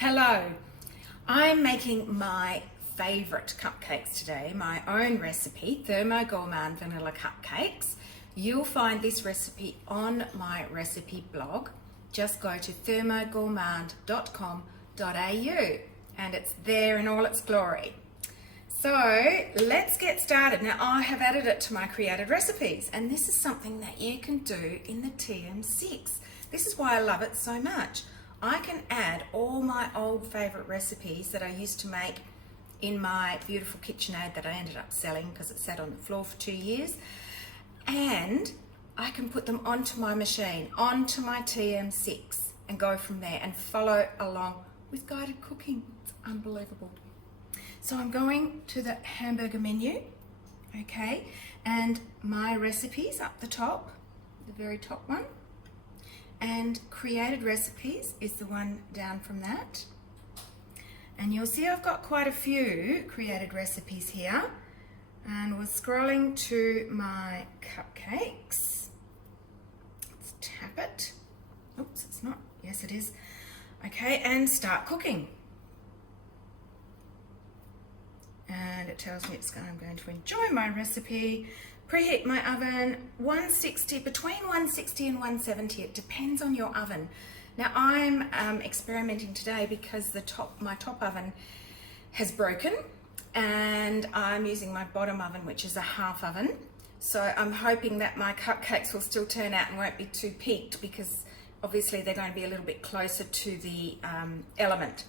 Hello, I'm making my favourite cupcakes today, my own recipe, ThermoGourmand vanilla cupcakes. You'll find this recipe on my recipe blog. Just go to thermogourmand.com.au and it's there in all its glory. So let's get started. Now I have added it to my created recipes and this is something that you can do in the TM6. This is why I love it so much. I can add all my old favourite recipes that I used to make in my beautiful KitchenAid that I ended up selling because it sat on the floor for 2 years, and I can put them onto my machine, onto my TM6 and go from there and follow along with guided cooking. It's unbelievable. So I'm going to the hamburger menu, okay, and my recipes up the top, the very top one. And created recipes is the one down from that. And you'll see I've got quite a few created recipes here. And we're scrolling to my cupcakes. Let's tap it. Oops, it's not. Yes, it is. Okay, and start cooking. And it tells me I'm going to enjoy my recipe. Preheat my oven, 160, between 160 and 170, it depends on your oven. Now I'm experimenting today because my top oven has broken and I'm using my bottom oven, which is a half oven. So I'm hoping that my cupcakes will still turn out and won't be too peaked because obviously they're going to be a little bit closer to the element.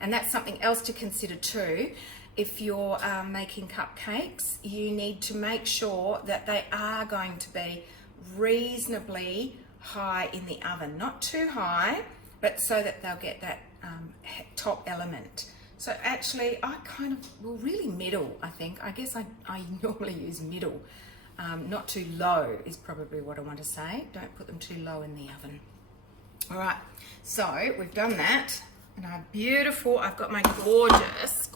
And that's something else to consider too. If you're making cupcakes, you need to make sure that they are going to be reasonably high in the oven. Not too high, but so that they'll get that top element. So actually, really middle, I think. I guess I normally use middle. Not too low is probably what I want to say. Don't put them too low in the oven. All right, so we've done that. And I've got my gorgeous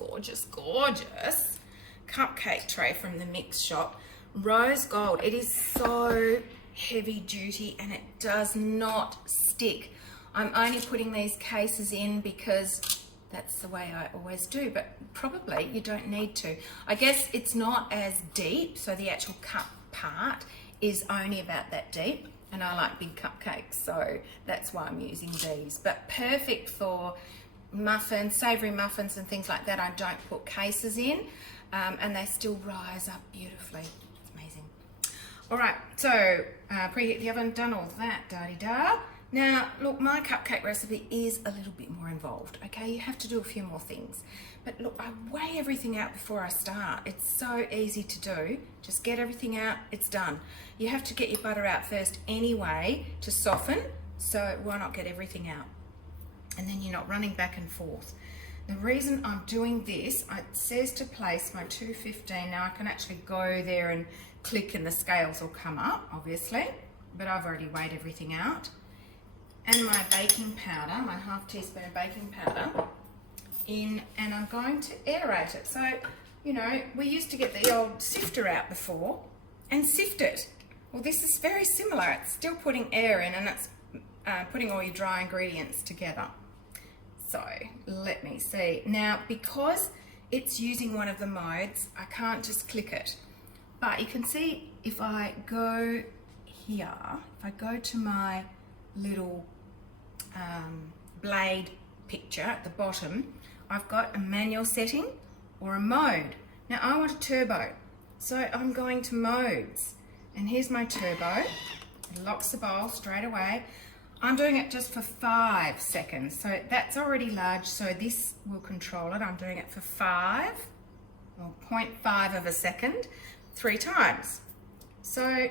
cupcake tray from the mix shop. Rose gold. It is so heavy duty and it does not stick. I'm only putting these cases in because that's the way I always do, but probably you don't need to. I guess it's not as deep, so the actual cup part is only about that deep. And I like big cupcakes, so that's why I'm using these. But perfect for muffins, savoury muffins and things like that. I don't put cases in, and they still rise up beautifully. It's amazing. All right, so preheat the oven, done all that, da-di-da. Now, look, my cupcake recipe is a little bit more involved, okay? You have to do a few more things. But look, I weigh everything out before I start. It's so easy to do. Just get everything out, it's done. You have to get your butter out first anyway to soften, so why not get everything out? And then you're not running back and forth. The reason I'm doing this, it says to place my 215. Now I can actually go there and click and the scales will come up, obviously, but I've already weighed everything out. And my baking powder, my half teaspoon of baking powder in, and I'm going to aerate it. So, you know, we used to get the old sifter out before and sift it. Well, this is very similar. It's still putting air in and it's putting all your dry ingredients together. So let me see. Now, because it's using one of the modes, I can't just click it. But you can see if I go here, if I go to my little blade picture at the bottom, I've got a manual setting or a mode. Now I want a turbo. So I'm going to modes. And here's my turbo. It locks the bowl straight away. I'm doing it just for 5 seconds. So that's already large, so this will control it. I'm doing it for 5, or 0.5 of a second, 3 times. So,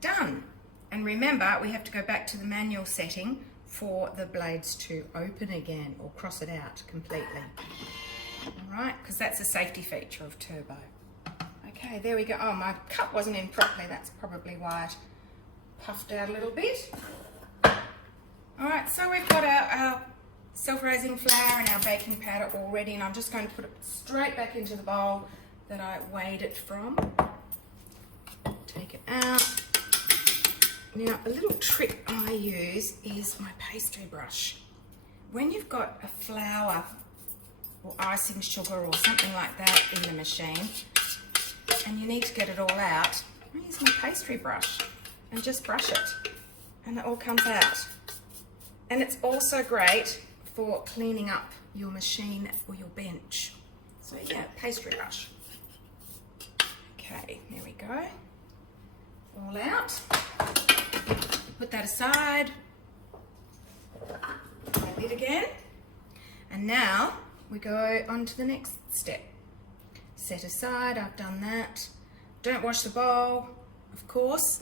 done. And remember, we have to go back to the manual setting for the blades to open again, or cross it out completely. All right, because that's a safety feature of turbo. Okay, there we go. Oh, my cup wasn't in properly. That's probably why it puffed out a little bit. All right, so we've got our self-raising flour and our baking powder all ready, and I'm just going to put it straight back into the bowl that I weighed it from. Take it out. Now, a little trick I use is my pastry brush. When you've got a flour or icing sugar or something like that in the machine and you need to get it all out, I use my pastry brush and just brush it and it all comes out. And it's also great for cleaning up your machine or your bench. So yeah, pastry brush. Okay, there we go. All out. Put that aside. That lid again. And now we go on to the next step. Set aside, I've done that. Don't wash the bowl, of course.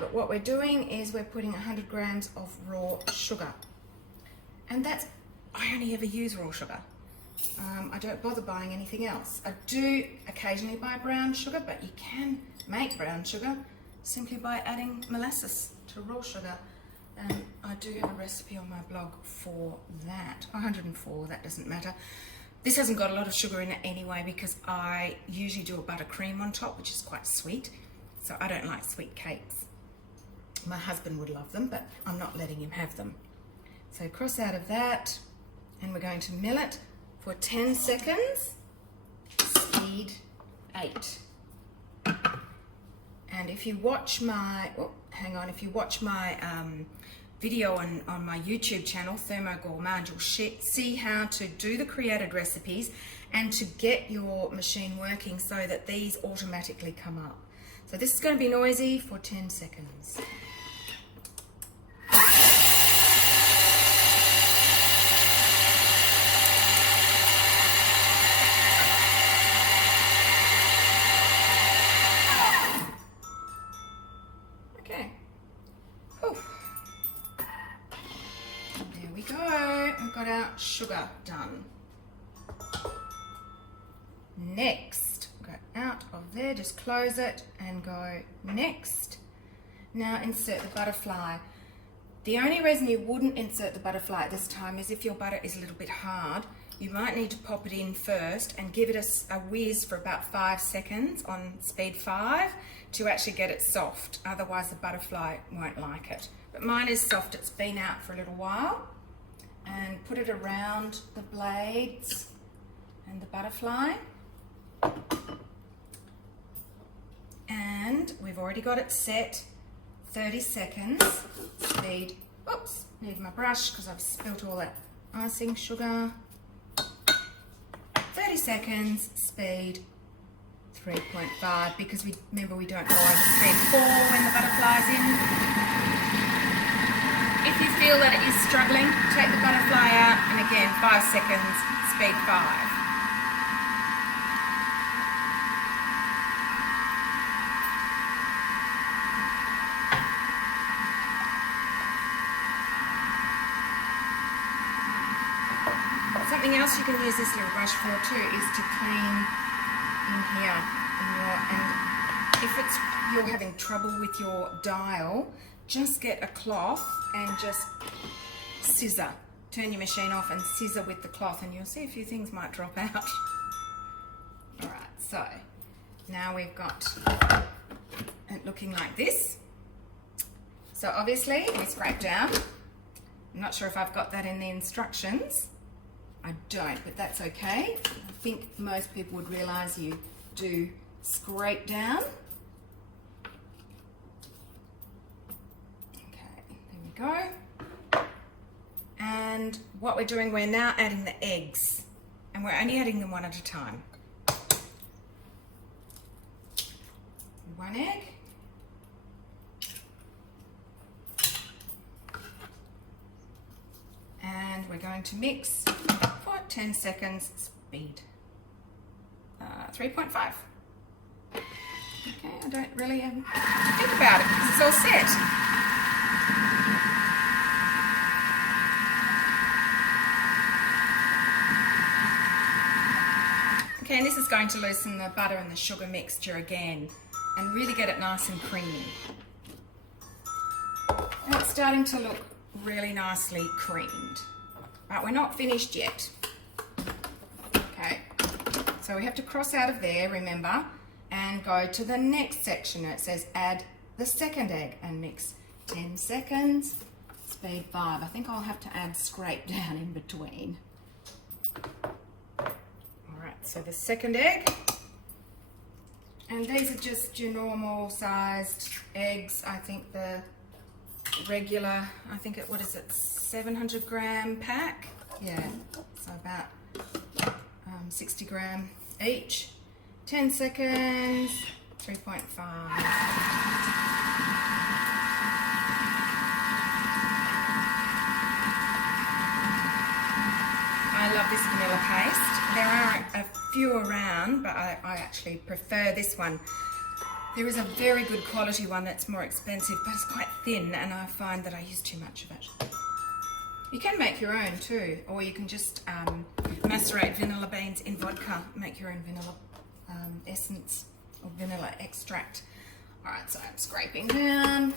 But what we're doing is we're putting 100 grams of raw sugar. And that's, I only ever use raw sugar. I don't bother buying anything else. I do occasionally buy brown sugar, but you can make brown sugar simply by adding molasses to raw sugar. And I do have a recipe on my blog for that. 104, that doesn't matter. This hasn't got a lot of sugar in it anyway because I usually do a buttercream on top, which is quite sweet. So I don't like sweet cakes. My husband would love them, but I'm not letting him have them. So cross out of that, and we're going to mill it for 10 seconds, speed 8. And if you watch my, if you watch my video on my YouTube channel, ThermoGourmand, you'll see how to do the created recipes and to get your machine working so that these automatically come up. So this is going to be noisy for 10 seconds. Okay. Whew. There we go. We've got our sugar done. Next, go out of there, just close it and go next. Now insert the butterfly. The only reason you wouldn't insert the butterfly at this time is if your butter is a little bit hard. You might need to pop it in first and give it a whiz for about 5 seconds on speed 5 to actually get it soft. Otherwise the butterfly won't like it. But mine is soft, it's been out for a little while. And put it around the blades and the butterfly. And we've already got it set 30 seconds speed. Oops, need my brush because I've spilt all that icing sugar. 30 seconds speed 3.5 because we remember we don't go over speed 4 when the butterfly's in. If you feel that it is struggling, take the butterfly out and again 5 seconds speed 5. Something else you can use this little brush for too is to clean in here. And if you're having trouble with your dial, just get a cloth and just scissor. Turn your machine off and scissor with the cloth and you'll see a few things might drop out. Alright, so now we've got it looking like this. So obviously we scrape down. I'm not sure if I've got that in the instructions. I don't, but that's okay. I think most people would realise you do scrape down. Okay, there we go. And what we're doing, we're now adding the eggs. And we're only adding them one at a time. 1 egg. And we're going to mix for 10 seconds speed 3.5. Okay, I don't really think about it because it's all set. Okay, and this is going to loosen the butter and the sugar mixture again and really get it nice and creamy. And it's starting to look really nicely creamed, but we're not finished yet. Okay, so we have to cross out of there, remember, and go to the next section. It says add the second egg and mix 10 seconds, speed 5. I think I'll have to add scrape down in between. All right, so the second egg. And these are just your normal sized eggs. I think the regular, I think it, what is it, 700 gram pack? Yeah, so about 60 gram each. 10 seconds, 3.5. I love this vanilla paste. There are a few around, but I actually prefer this one. There is a very good quality one that's more expensive, but it's quite thin, and I find that I use too much of it. You can make your own too, or you can just macerate vanilla beans in vodka, make your own vanilla essence or vanilla extract. All right, so I'm scraping down.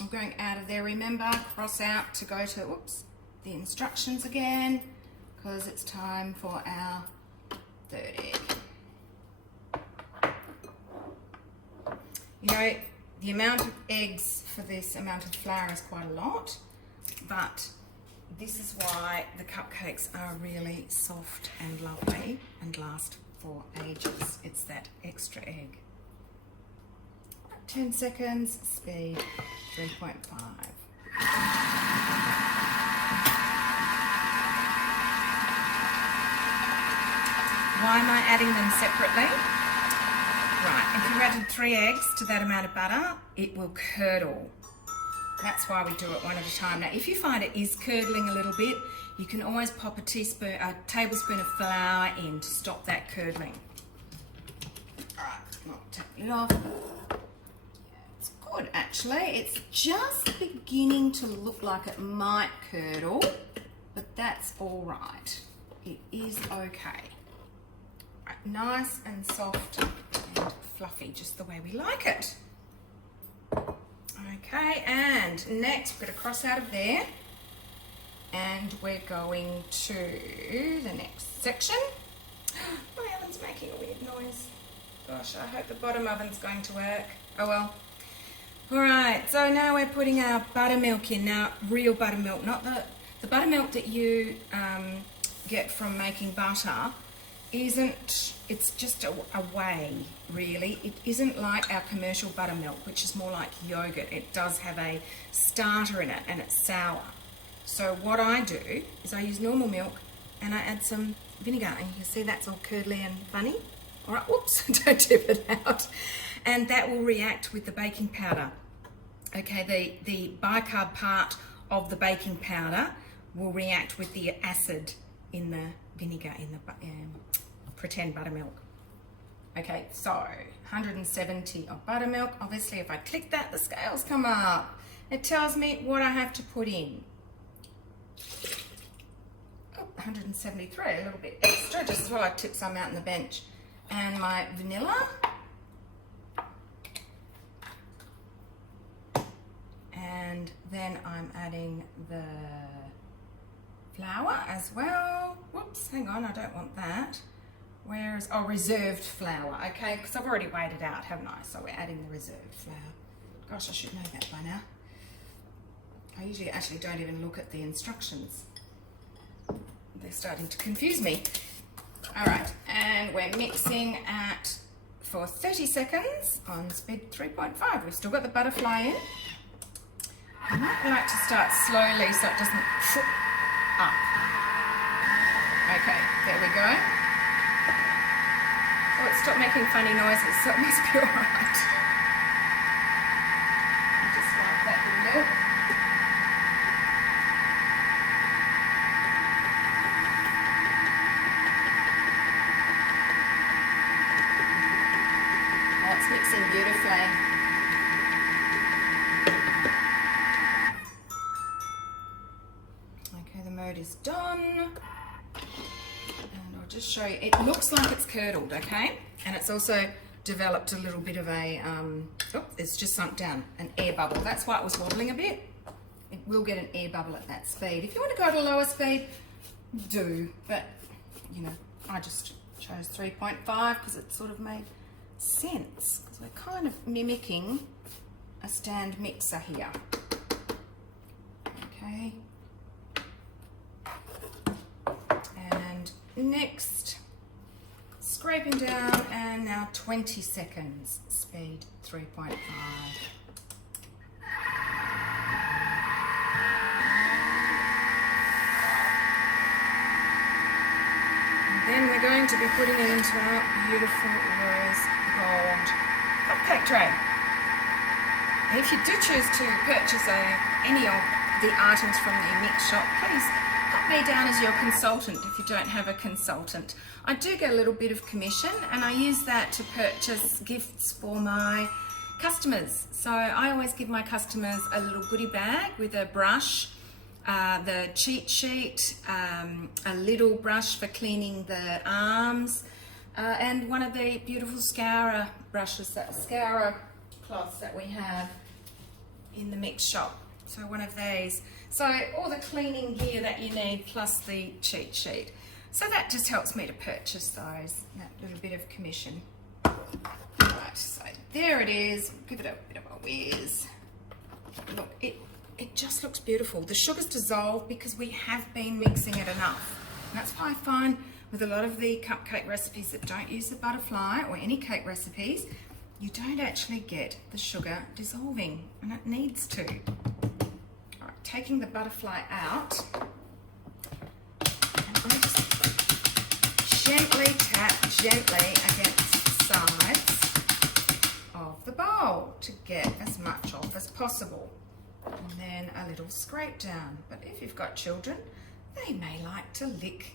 I'm going out of there, remember, cross out to go to, oops, the instructions again, because it's time for our third egg. You know, the amount of eggs for this amount of flour is quite a lot, but this is why the cupcakes are really soft and lovely and last for ages. It's that extra egg. 10 seconds, speed 3.5. Why am I adding them separately? Right, if you added 3 eggs to that amount of butter, it will curdle. That's why we do it one at a time. Now, if you find it is curdling a little bit, you can always pop a tablespoon of flour in to stop that curdling. All right, I'll take it off. Yeah, it's good, actually. It's just beginning to look like it might curdle, but that's all right. It is okay. Right, nice and soft and fluffy, just the way we like it. Okay, and next we're going to cross out of there and we're going to the next section. My oven's making a weird noise. Gosh, I hope the bottom oven's going to work. Oh well. Alright, so now we're putting our buttermilk in. Now, real buttermilk, not the buttermilk that you get from making butter. It's just a whey, really. It isn't like our commercial buttermilk, which is more like yogurt. It does have a starter in it and it's sour. So what I do is I use normal milk and I add some vinegar, and you can see that's all curdly and funny. All right, whoops, don't tip it out. And that will react with the baking powder. Okay, the bicarb part of the baking powder will react with the acid in the vinegar in the pretend buttermilk. Okay, so 170 of buttermilk. Obviously, if I click that, the scales come up. It tells me what I have to put in. Oh, 173, a little bit extra, just as well. I tip some out on the bench. And my vanilla. And then I'm adding the flour as well. Whoops, hang on, I don't want that. Where is, oh, reserved flour, okay, because I've already weighed it out, haven't I? So we're adding the reserved flour. Gosh, I should know that by now. I usually actually don't even look at the instructions. They're starting to confuse me. All right, and we're mixing for 30 seconds on speed 3.5. We've still got the butterfly in. I might like to start slowly so it doesn't up. Okay, there we go. Oh, it stopped making funny noises, so it must be all right. Just like that window. Oh, it's mixing beautifully. Okay, the mode is done. Just show you, it looks like it's curdled, okay, and it's also developed a little bit of a oh, it's just sunk down, an air bubble. That's why it was wobbling a bit. It will get an air bubble at that speed. If you want to go to lower speed, do, but you know, I just chose 3.5 because it sort of made sense, because we're kind of mimicking a stand mixer here. Okay. And next, scraping down, and now 20 seconds, speed 3.5. Then we're going to be putting it into our beautiful rose gold cupcake tray. If you do choose to purchase any of the items from the mix shop, please put me down as your consultant if you don't have a consultant. I do get a little bit of commission, and I use that to purchase gifts for my customers. So I always give my customers a little goodie bag with a brush, the cheat sheet, a little brush for cleaning the arms, and one of the beautiful scourer brushes, scourer cloths that we have in the mix shop. So one of these. So all the cleaning gear that you need, plus the cheat sheet. So that just helps me to purchase those, that little bit of commission. Right, so there it is. Give it a bit of a whiz. Look, it just looks beautiful. The sugar's dissolved because we have been mixing it enough. And that's why I find with a lot of the cupcake recipes that don't use the butterfly, or any cake recipes, you don't actually get the sugar dissolving, and it needs to. All right, taking the butterfly out, and I'm just gently tap against the sides of the bowl to get as much off as possible. And then a little scrape down. But if you've got children, they may like to lick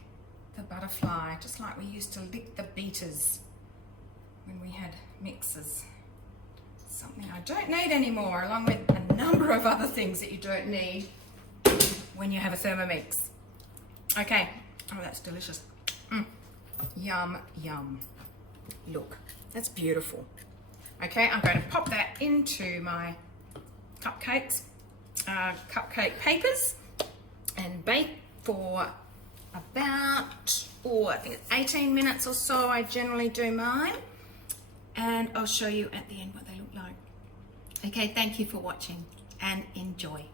the butterfly, just like we used to lick the beaters when we had mixers. Something I don't need anymore, along with a number of other things that you don't need when you have a Thermomix. Okay, oh, that's delicious. Yum, yum. Look, that's beautiful. Okay, I'm going to pop that into my cupcake papers and bake for about, I think it's 18 minutes or so. I generally do mine, and I'll show you at the end what they look like. Okay, thank you for watching and enjoy.